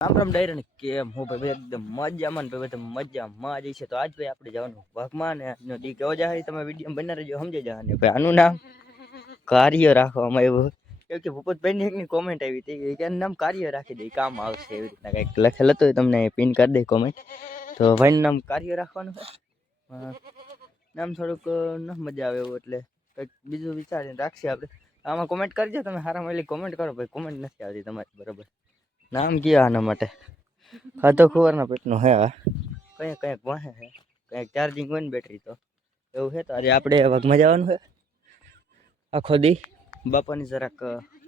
રામ રામ ડાયરા ને કેમ હું ભાઈ એકદમ મજામાં ને ભાઈ મજામાં જ છે. તો આજ ભાઈ આપણે જવાનું વાઘમાં ને આજનો દી કેવો જાય તમે વિડીયો બના રહેજો સમજી જાય. ને ભાઈ આનું નામ કાર્ય રાખવામાં આવ્યું કેમ કે ભૂપતભાઈ ની કોમેન્ટ આવી હતી કે નામ કાર્ય રાખી દે કામ આવશે એવી રીતના કંઈક લખેલ હતું તમને પિન કરી દે કોમેન્ટ. તો ભાઈનું નામ કાર્ય રાખવાનું છે. નામ થોડુંક ન મજા આવે એવું એટલે કંઈક બીજું વિચારીને રાખીએ આપણે. આમાં કોમેન્ટ કરજો તમે સારા મળેલી કોમેન્ટ કરો ભાઈ. કોમેન્ટ નથી આવતી તમારી બરાબર. નામ કયા આના માટે ખાતો ખુવારના પેટનું હે કંઈક કંઈક વાહે હે કંઈક ચાર્જિંગ હોય ને બેટરી તો એવું છે. તો આજે આપણે વાઘમાં જવાનું છે આખો દી બાપાની જરાક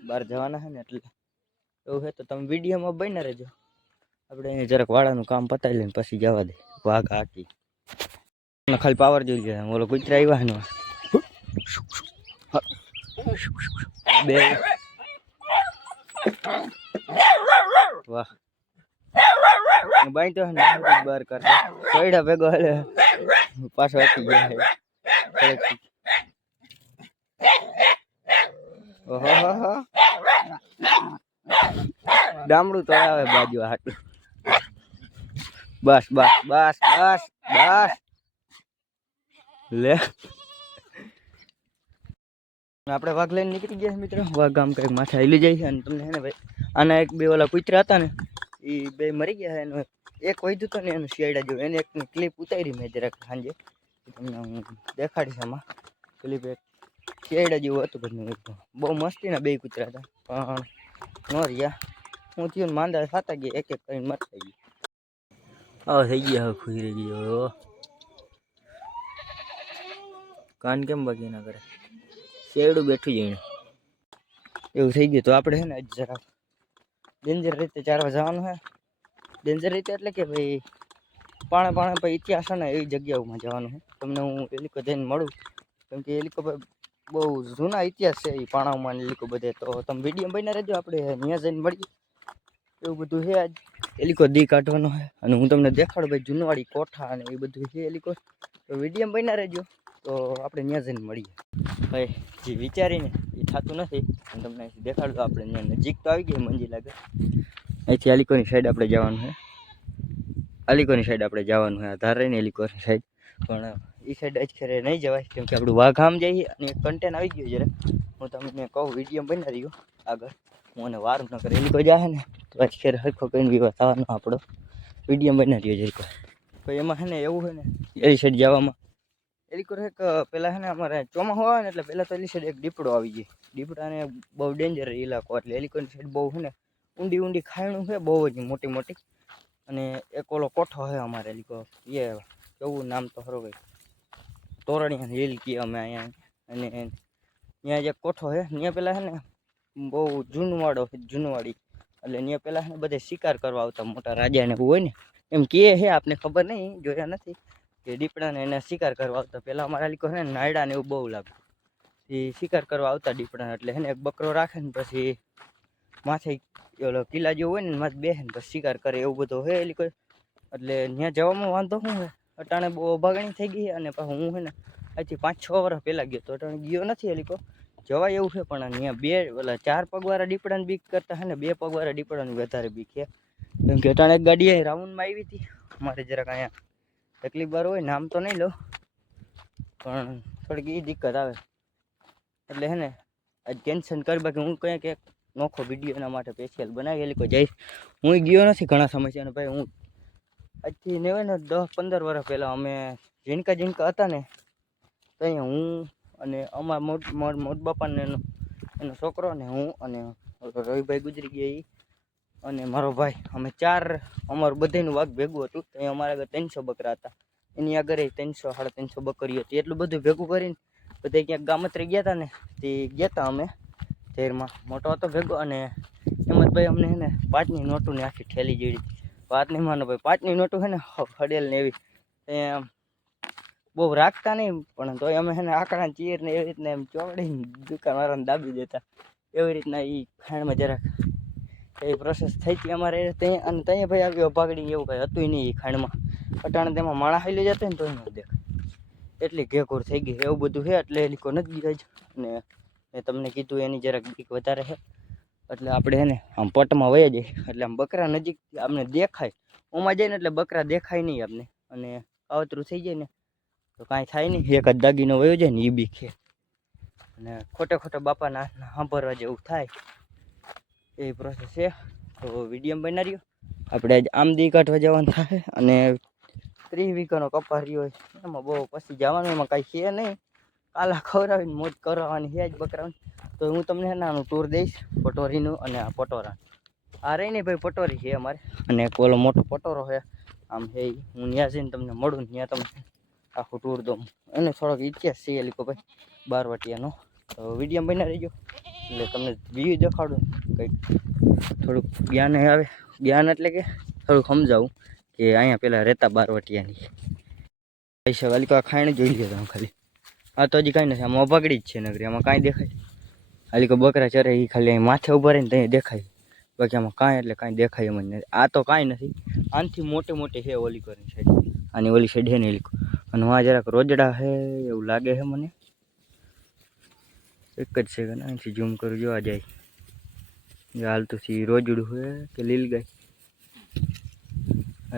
બહાર જવાના છે ને એટલે એવું છે. તો તમે વિડીયોમાં બન્યા રહેજો. આપણે અહીંયા જરાક વાળાનું કામ પતાવી લઈને પછી જવા દે વાઘ હાકી ખાલી પાવર જોઈ ગયા. ઓલો કૂતરા આવ્યા ને બે વાહ બાઈ તો બહાર કરતા કઈડા ભેગો હાલે પાછો હતી ગયા. ઓહો ડામડું તો આવે બાજુ હાટું. બસ બસ બસ બસ બસ લે આપણે વાઘ લઈને નીકળી ગયા મિત્રો. વાઘ આમ કંઈક માથે હિલી જાય છે. અને તમને હે ને ભાઈ આના એક બે ઓલા કૂતરા હતા ને એ બે મરી ગયા છે. એનું એક વધ્યું હતું ને એનું શિયાળા જેવું એને એક ક્લિપ ઉતારી મેં જરાક સાંજે તમને હું દેખાડીશ. આમાં ક્લિપ એક શિયાળા જેવું હતું બધું બહુ મસ્તીના બે કૂતરા હતા પણ ન રહ્યા. હું થયું માંદા થતા ગયા એક એક કરીને મરતા ગયા. હા થઈ ગયા હવે ખુઈ રહી ગયો કાન કેમ બાકી ના કરે શેરડું બેઠું જઈને એવું થઈ ગયું. તો આપણે છે ને જરા ડેન્જર રીતે ચારવા જવાનું છે. ડેન્જર રીતે એટલે કે ભાઈ પાણે ભાઈ ઇતિહાસ ને એવી જગ્યાઓમાં જવાનું છે. તમને હું એલિકો જઈને મળું કેમ કે એલિકો બહુ જૂના ઇતિહાસ છે એ પાણાઓમાં એલિકો બધે. તો તમે વિડીયો બની રહેજો આપણે ત્યાં જઈને મળીએ. એવું બધું છે આજ એલિકો દી કાઢવાનો છે અને હું તમને દેખાડું ભાઈ જૂનવાડી કોઠા અને એ બધું છે એલિકો. તો વિડીયો બની રહેજો તો આપણે ત્યાં જઈને મળીએ. ભાઈ જે વિચારીને એ થતું નથી અને તમને દેખાડું આપણે ત્યાં નજીક તો આવી ગઈ મંજિલ લાગે. અહીંથી અલીકોની સાઈડ આપણે જવાનું છે. અલીકોની સાઈડ આપણે જવાનું છે ધાર રહીને અલીકોની સાઈડ પણ એ સાઈડ જ ખેરે નહીં જવાય કેમ કે આપણું વાઘામ જઈએ અને કન્ટેન્ટ આવી ગયું જરા હું તમને કહું વિડીયો બની રહ્યો આગળ હું અને વાર ન કરે એલિકો જાય ને તો આજ ખેર હરખો કઈને વિવાહ થવાનો આપણો વિડીયો બની રહ્યો જરીકો. તો એમાં છે ને એવું હોય ને એ સાઈડ જવામાં એલિકો એક પેલા છે ને અમારે ચોમાસું આવે ને એટલે પહેલાં તો એલી સાઈડ એક દીપડો આવી જાય. દીપડાને બહુ ડેન્જર ઇલાકો એટલે એલિકોની સાઈડ બહુ છે ને ઊંડી ઊંડી ખાયણું છે બહુ જ મોટી મોટી. અને એક ઓલો કોઠો છે અમારે એલિકો એ એવું નામ તો ખરું ભાઈ તોરણિયા હિલ કીએ અમે અહીંયા. અને ત્યાં જે કોઠો છે ત્યાં પેલા છે ને બહુ જૂનવાડો જૂનવાડી એટલે ત્યાં પેલા છે ને બધે શિકાર કરવા આવતા મોટા રાજાને એવું હોય ને એમ કે છે આપને ખબર નહીં જોયા નથી કે દીપડાને એને શિકાર કરવા આવતા. પહેલાં અમારા લીકો છે ને નાયડા ને એવું બહુ લાગતું એ શિકાર કરવા આવતા દીપડાને એટલે છે ને એક બકરો રાખે ને પછી માથે ઓલો કિલ્લા જેવું હોય ને માથે બેસે ને પછી શિકાર કરે એવું બધું હોય એ કોઈ. એટલે ત્યાં જવામાં વાંધો શું હોય અટાણે બહુ અભાગણી થઈ ગઈ અને પછી હું છે ને અહીંથી 5-6 વર્ષ પહેલાં ગયો તો અટાણે ગયો નથી એ લીકો જવાય એવું છે પણ અહીંયા બે ઓલા 4 પગવાળા દીપડાને બીક કરતા છે ને 2 પગવાળા દીપડાની વધારે બીક છે. કેમ કે અટાણે એક ગાડી રાઉન્ડમાં આવી હતી અમારે જરાક અહીંયા તકલીફ વાર હોય નામ તો નહીં લો પણ થોડીક એ દિક્કત આવે એટલે હે ને આજ કેન્સલ કરી બાકી હું કંઈક એક નોખો વિડીયો એના માટે સ્પેશિયલ બનાવેલી કોઈ જઈશ. હું ગયો નથી ઘણા સમય છે અને ભાઈ હું આજથી ને હોય ને 10-15 વર્ષ પહેલાં અમે ઝીણકા હતા ને તો અહીંયા હું અને અમારા મોટ બાપાને એનો છોકરો ને હું અને રવિભાઈ ગુજરી ગયા એ અને મારો ભાઈ અમે 4 અમારું બધાનું વાઘ ભેગું હતું. તો અહીંયા અમારા આગળ 300 બકરા હતા એની આગળ 300-350 બકરી હતી. એટલું બધું ભેગું કરીને બધા ક્યાંક ગામત્રે ગયા હતા ને તે ગયા હતા અમે શહેરમાં મોટો હતો ભેગો અને એમ જ ભાઈ અમને છે ને 5ની નોટોની આખી ઠેલી જેડી વાત નહીં માનો ભાઈ 5ની નોટો છે ને હડેલ ને એવી બહુ રાખતા નહીં પણ તોય અમે છે ને આકડા ચીર ને એવી રીતના એમ ચોકડીને દુકાનવાળાને દાબી દેતા એવી રીતના એ ખાણમાં જરાક એ પ્રોસેસ થઈ હતી અમારે ત્યાં. અને ત્યાં ભાઈ આવી અભાગડી એવું કંઈ હતું નહીં એ ખાણમાં અટાણે તેમાં માણા હાલી જતા ને તો ન દેખાય એટલી ઘેઘોર થઈ ગઈ એવું બધું છે એટલે એ લીકો નથી ગયા જ. અને મેં તમને કીધું એની જરાક બીક વધારે છે એટલે આપણે હે ને આમ પટમાં વયા જઈએ એટલે આમ બકરા નજીક આપણે દેખાય. ઓમાં જાય ને એટલે બકરા દેખાય નહીં આપણે, અને કાવતરું થઈ જાય ને તો કાંઈ થાય નહીં. એક જ દાગીનો વયો જાય ને એ બી ખે, અને ખોટે ખોટે બાપાના હાથના સાંભળવા જેવું થાય એ પ્રોસેસ છે. તો વિડીયો બના રહ્યો આપણે આજ આમદી કાઢવા જવાનું થાય, અને 30 વીઘાનો કપા રહ્યો હોય એમાં બહુ પછી જવાનું, એમાં કાંઈ છે નહીં. કાલા ખવડાવીને મોજ કરવાની છે જ બકરાની. તો હું તમને નાનું ટૂર દઈશ પટોરીનું, અને આ પટોરા આ રહી ને ભાઈ પટોરી છે અમારે, અને એક ઓલો મોટો પટોરો છે આમ છે. હું ત્યાં જઈને તમને મળું ને ત્યાં તમને આખું ટૂર દઉં. એને થોડોક ઇતિહાસ છે લીકો ભાઈ બારવટિયાનો. તો વિડીયો બના રહીજો એટલે તમને વ્યૂ દેખાડું, કંઈક થોડુંક જ્ઞાન આવે. જ્ઞાન એટલે કે થોડુંક સમજાવું કે અહીંયા પેલા રહેતા બારવટિયાની પૈસા વાલી આ ખાઈને જોઈ લે તમે ખાલી. આ તો હજી કાંઈ નથી, આમાં અભાગડી જ છે નગરી, આમાં કાંઈ દેખાય. હાલી બકરા ચરે એ ખાલી અહીં માથે ઊભા રહીને ત્યાં દેખાય, બાકી આમાં કાંઈ એટલે કાંઈ દેખાય એમ જ નથી. આ તો કાંઈ નથી, આનાથી મોટી મોટી છે ઓલી કરીને સાઈડ, આની ઓલી સાઈડ છે ને એલી. અને આ જરાક રોજડા છે એવું લાગે છે મને. એક જ સેકન્ડ અહીંથી ઝૂમ કરું, જોવા જાય હાલતું થી રોજડું છે કે લીલ ગાય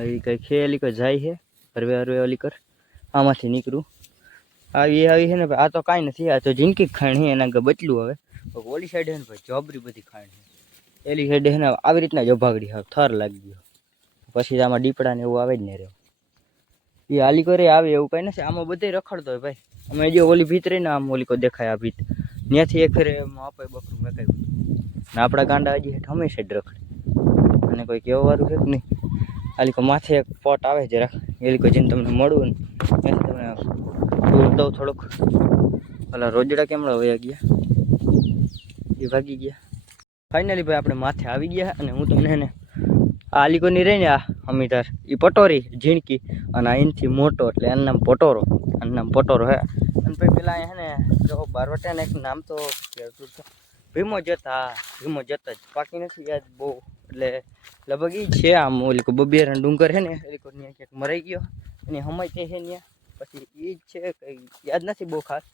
એ કંઈ છે એલી કોઈ જાય છે હરવે હરવે ઓલી કર આમાંથી નીકળું આવી છે ને ભાઈ. આ તો કાંઈ નથી, આ તો જિંદગી ખાણ છે એના આગળ બચલું. હવે ઓલી સાઈડ છે ને ભાઈ જબરી બધી ખાણ છે, એલી સાઈડ છે ને આવી રીતના જ અભાગડી હવે થર લાગી ગયો. પછી આમાં દીપડા ને એવું આવે જ નહીં રહ્યો, એ હાલી કરે આવે એવું કાંઈ નથી. આમાં બધે રખડતો હોય ભાઈ. અમે જો ઓલી ભીત રહીને આમ ઓલી કોઈ દેખાય આ ભીત ત્યાંથી એક ફેરે આપે બકરું મેકાયું ને આપણા ગાંડા હજી હેઠ હંમેશા જ રખડે. અને કોઈ કહેવા વાળું છે કે નહીં. હાલી કો માથે એક પોટ આવે જરાક એ લીકો જેને તમને મળવું ને ત્યાંથી તમને દૂર દઉં થોડુંક. ઓલા રોજડા કેમડા વયા ગયા એ ભાગી ગયા. ફાઇનલી ભાઈ આપણે માથે આવી ગયા, અને હું તમને ને આ લીકોની રહી ને આ અમિતાર એ પટોરી ઝીણકી, અને આ એનથી મોટો એટલે એનું નામ પટોરો, આનું નામ પટોરો હે. અને ભાઈ પેલા અહીંયા હે ને જો બારવટિયાને એક નામ તો ભીમો જતા, ભીમો જતા જ બાકી નથી યાદ બહુ, એટલે લગભગ એ છે. આમ ઓલી કો બબિયારા ડુંગર છે ને એ લોકો ત્યાં ક્યાંક મરાઈ ગયો એની હમાય છે ત્યાં, પછી એ જ છે કંઈ યાદ નથી બહુ ખાસ.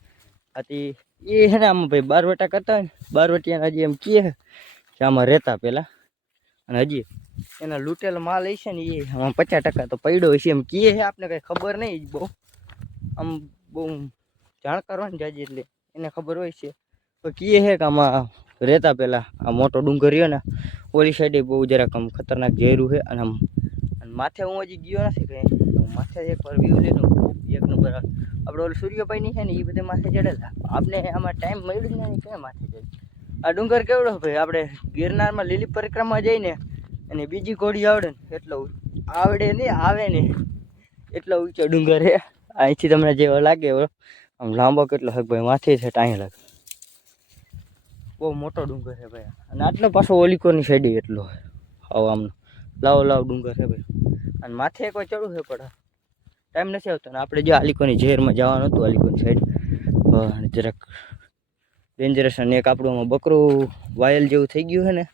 આથી એ છે ને આમ ભાઈ બારવટા કરતા હોય ને બારવટિયાના હજી એમ કહે કે આમાં રહેતા પહેલાં, અને હજી એના લૂંટેલો માલ હશે ને એ આમાં 50% તો પડ્યો હશે એમ કહે છે. આપણે કંઈ ખબર નહીં બહુ, આમ બહુ જાણકાર હોય ને જાજી એટલે એને ખબર હોય છે. તો કહે છે કે આમાં રહેતા પહેલાં આ મોટો ડુંગર રહ્યો ને ઓલી સાઈડે બહુ જરાક આમ ખતરનાક ઝેરું છે. અને આમ માથે હું હજી ગયો નથી કંઈ, માથે એકવાર વ્યૂ લઈને એક નંબર. આપણે ઓલું સૂર્યભાઈની છે ને એ બધે માથે ચડેલા, આપણે આમાં ટાઈમ મળ્યું જ નહીં ક્યાં માથે ચડે. આ ડુંગર કેવડો ભાઈ, આપણે ગિરનારમાં લીલી પરિક્રમા જઈને અને બીજી ઘોડી આવડે ને એટલો આવડે નહીં આવે ને એટલો ઊંચો ડુંગર છે. અહીંથી તમને જેવો લાગે આમ લાંબો કેટલો હોય ભાઈ, માથે છે ટાઈ લાગે. બહુ મોટો ડુંગર છે ભાઈ, અને આટલો પાછો ઓલીકોની સાઈડે એટલો હોય આવો આમનો લાવ ડુંગર છે ભાઈ. અને માથે કોઈ ચડવું છે પણ ટાઈમ નથી આવતો. ને આપણે જો આલીકોની ઝેરમાં જવાનું હતું આલીકોની સાઈડ, જરાક ડેન્જરસ. અને એક આપણું આમાં બકરું વાયલ જેવું થઈ ગયું છે ને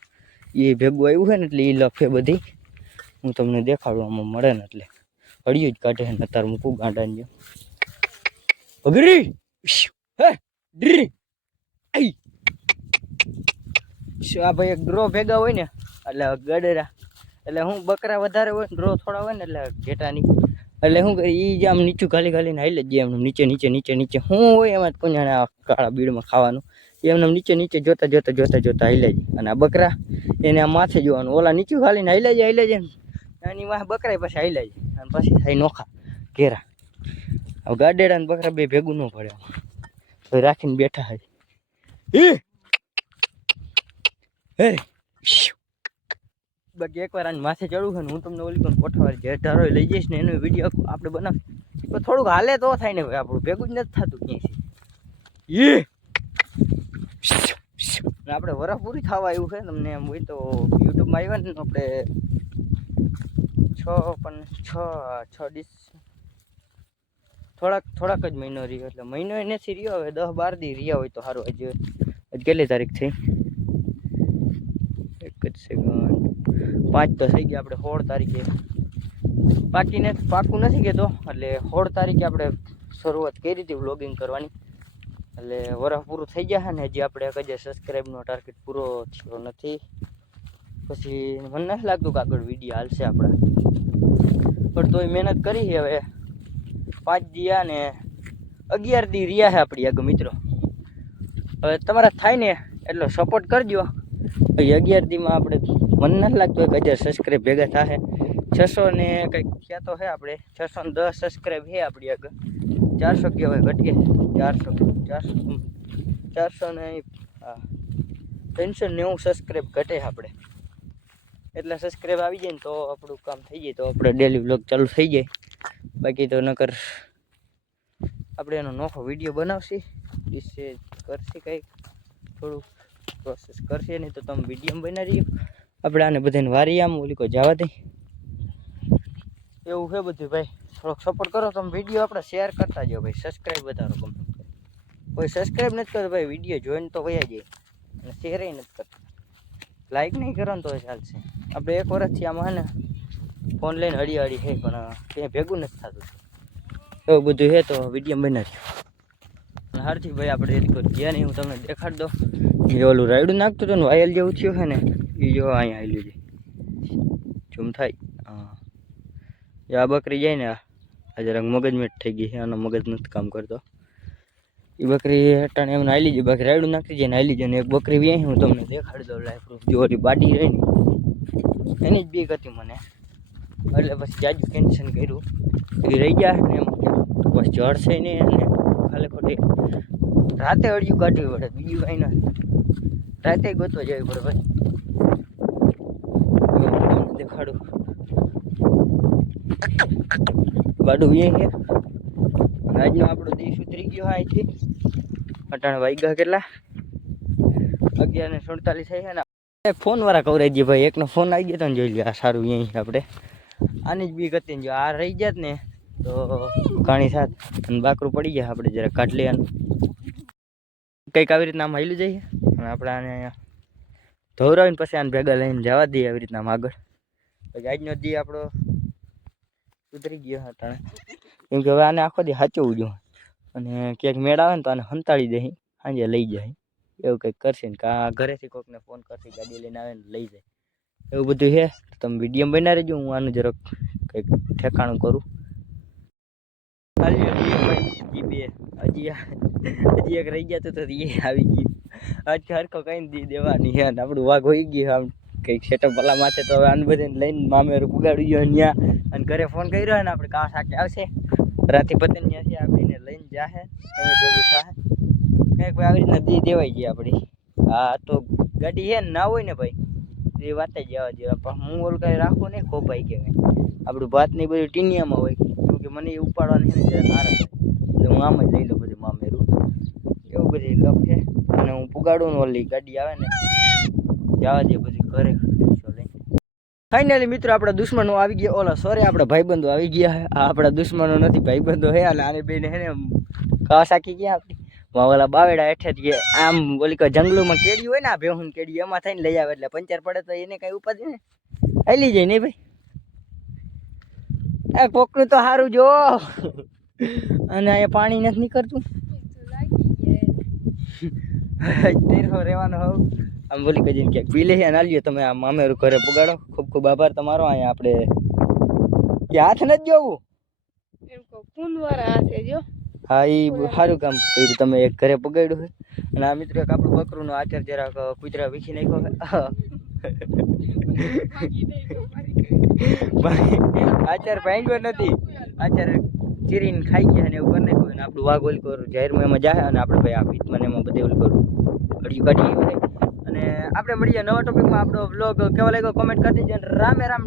એ ભેગું આવ્યું છે ને એટલે એ લફે બધી હું તમને દેખાડું આમાં મળે ને એટલે હળિયું જ કાઢે ને અત્યારે મૂકું ગાંડાને જો અગરી હે ડ્રી આઈ. આ ભાઈ એક ડ્રો ભેગા હોય ને એટલે ગડેરા, એટલે હું બકરા વધારે હોય ને ડ્રો થોડા હોય ને એટલે ઘેટાની, એટલે શું કરે એ જે આમ નીચું ખાલી હાઈ જ જાય એમનું નીચે શું હોય એમાં કોઈને કાળા બીડમાં ખાવાનું એમને નીચે જોતા હાઈ જાય. અને આ બકરા એને આ માથે જોવાનું, ઓલા નીચું ખાલીને હાઈ જાય ને એની વાહ બકરા પછી હાઈ જાય અને પછી થાય નોખા ઘેરા. હવે ગાડેડા ને બકરા બે ભેગું ન પડે તો રાખીને બેઠા હોય. હે બાકી એકવાર આને માથે ચડવું છે ને હું તમને ઓલી પણ કોઠાવાળી જે ઢારો લઈ જઈશ ને એનો વિડીયો આપણે બનાવીએ તો થોડુંક હાલે તો થાય ને ભાઈ, આપણું ભેગું જ નથી થતું ક્યાંયથી. આપણે વરસ પૂરી થવા આવ્યું છે તમને એમ હોય તો યુટ્યુબમાં આવ્યા ને આપણે 6 થોડાક જ મહિનો રહ્યો, એટલે મહિનો એ નથી રહ્યો. હવે 10-12 દી રહ્યા હોય તો સારું. હજી કેટલી તારીખ થઈ? એક જ સેકન્ડ 5 તો થઈ ગયા. આપણે 16 તારીખે પાકું નથી કહેતો, એટલે 16 તારીખે આપણે શરૂઆત કરી હતી વ્લોગિંગ કરવાની. એટલે વરસ પૂરું થઈ ગયા છે ને હજી આપણે 1000 સબસ્ક્રાઈબનો ટાર્ગેટ પૂરો થયો નથી. પછી મને નથી લાગતું કે આગળ વિડીયો હાલશે આપણા, પણ તોય મહેનત કરી છે. હવે 5 દિયા ને 11 દી રહ્યા છે આપણી આગળ મિત્રો. હવે તમારા થાય ને એટલો સપોર્ટ કરજો. 11 દીમાં આપણે મને નથી લાગતું 1000 સબસ્ક્રાઈબ ભેગા થાય. 600 ને કંઈક થયા તો છે આપણે, 610 સબસ્ક્રાઈબ છે આપણી આગળ. 400 કહેવાય ઘટીએ, 400 ને 390 સબસ્ક્રાઈબ ઘટે આપણે. એટલા સબસ્ક્રાઈબ આવી જાય ને તો આપણું કામ થઈ જાય, તો આપણે ડેલી વ્લોગ ચાલુ થઈ જાય. બાકી તો નકર આપણે એનો નોખો વિડીયો બનાવશી, વિશે કરશે કંઈક થોડું પ્રોસેસ કરશે, નહીં તો તમે વિડીયો બનાવી રહ્યો. આપણે આને બધાને વારી આમ ઓલી કોઈ જવા દઈ એવું છે બધું ભાઈ. થોડોક સપોર્ટ કરો તમે, વિડીયો આપણે શેર કરતા જાઓ ભાઈ. સબસ્ક્રાઈબ વધારો ગમે, કોઈ સબસ્ક્રાઈબ નથી કરતો ભાઈ, વિડીયો જોઈને તો વયા જાય અને શેરે નથી કરતા. લાઈક નહીં કરો ને તો ચાલશે. આપણે 1 વર્ષથી આમાં ને ફોન લઈને હળી છે પણ ક્યાંય ભેગું નથી થતું. એવું બધું છે તો વિડીયો બનાવી હારથી ભાઈ. આપણે એક ગયા નહીં, હું તમને દેખાડ દઉં. એ ઓલું રાયડું નાખતું હતું ને વાયલ જેવું થયું છે ને, એ જો અહીંયા આવેલું છે. ઝૂમ થાય. હા, આ બકરી જાય ને, આ જરાક મગજમેટ થઈ ગઈ છે, આનો મગજ નથી કામ કરતો. એ બકરી અટાણે એમને હાલી જાય, બાકી રાયડું નાખતી જાય ને હાલી જાય ને. એક બકરી વ્યાય હું તમને દેખાડી દઉં લાઈફ પ્રૂફ. જો ઓલી બાડી રહી ને એની જ બીક હતી મને, એટલે પછી જાજુ કેન્સલ કર્યું. એ રહી ગયા ને એમ બસ જળશે નહીં, અને ખાલી ખોટી રાતે અડિયું કાઢવી પડે, બીજું કાંઈ નથી. રાતે ગોતવા જવી પડે ભાઈ. દેખાડું બાડું એ છે. આજનો આપણો દિવસ ઉતરી ગયો અહીંથી. અટાણે વાગ્યા કેટલા? 11:47 થઈ છે ને. ફોન વાળા કવરાઈ ગયા ભાઈ. એકનો ફોન આવી ગયો તો ને જોઈ લે. આ સારું અહીં આપણે આની જ બીક હતી ને, જો આ રહી જાત ને તો ઘણી સાત અને બાકરું પડી ગયા. આપણે જરા કાઢ લેવાનું કંઈક આવી રીતના આમ હાલ્યું જઈએ અને આપણે આને ધોવરાવીને પછી આને ભેગા લઈને જવા દઈએ આવી રીતના આગળ. પછી આજનો દી આપણો ઉતરી ગયો અટાણે, કેમ કે હવે આને આખો દી સાચવવું જોઈએ. અને ક્યાંક મેળ આવે ને તો આને સંતાડી દે, સાંજે લઈ જાય. એવું કંઈક કરશે ને કાં ઘરેથી કોઈકને ફોન કરશે, ગાડી લઈને આવે ને લઈ જાય. એવું બધું છે. તમે વિડીયો બનાવી રહેજો, હું આનું જરાક કંઈક ઠેકાણું કરું. હજી એક રહી ગયા તો એ આવી ગયું. આજ હરખો કઈ દી દેવાની છે. આપણું વાઘ હોઈ ગયું આમ કંઈક સેટઅપ ભલા માથે. તો હવે આને બધાને લઈને મામેરું પુગાડી ગયો ત્યાં, અને ઘરે ફોન કર્યો ને આપણે કાં સાકે આવશે રાતે પતંગ ત્યાંથી આપીને લઈને જાહે ભેગું થાય કંઈક આવી રીતના દી દેવાઈ ગઈ આપણી. હા તો ગાડી છે ને ના હોય ને ભાઈ એ વાત જ જવા જેવા. પણ હું ઓલું કાંઈ રાખું નહીં ખોપાઈ કે આપણું ભાત ને બધું ટીનિયામાં હોય, કેમ કે મને એ ઉપાડવાની છે ને જરા નારાજ એટલે હું આમ જ લઈ લઉં બધું મામેરું. એવું બધી લપ છે. અને હું પુગાડું ને ઓલી ગાડી આવે ને જવા દે બધું ઘરે લઈને. ફાઇનલી મિત્રો આપણા દુશ્મનો આવી ગયા. ઓલા સોરી આપણા ભાઈબંધો આવી ગયા. આ આપણા દુશ્મનો નથી, ભાઈબંધો હે. અને આની બેને હે ને ઘા સાકી ગયા આપણી. ઓલા બાવેડા હેઠે જ ગયા. આમ ઓલી કોઈ જંગલોમાં કેડી હોય ને, આ ભેહું કેડી એમાં થઈને લઈ આવે એટલે પંચર પડે તો એને કઈ ઉપાધિ ને હાલી જાય નહીં ભાઈ. આ કોકનું તો સારું જો. અને અહીંયા પાણી નથી નીકળતું. રહેવાનું હોવ આમ બોલી કજીને ક્યાંક પી લે ના લ્યો. તમે આ મામેરું ઘરે પુગાડો. ખૂબ ખૂબ આભાર તમારો. અહીંયા આપણે હાથ નથી જોવું હા એ સારું કામ કર્યું તમે, એક ઘરે પગાડ્યું છે. અને આ મિત્રો એક આપણું બકરું નો આચાર જરાક કૂતરા વીખી નાખ્યો છે. આચાર ભાંગ્યો નથી, આચાર ચીરીને ખાઈ ગયા ને એવું કરી નાખ્યું. અને આપણું વાઘ ઓલ કરું જાહેરમાં એમાં જાય અને આપણે ભાઈ આ ભીતમાં એમાં બધે ઓલ કરું અડિયું કાઢી. અને આપણે મળીએ નવા ટોપિકમાં. આપણો વ્લોગ કેવો લાગ્યો કોમેન્ટ કરી દેજો. રામે રામ.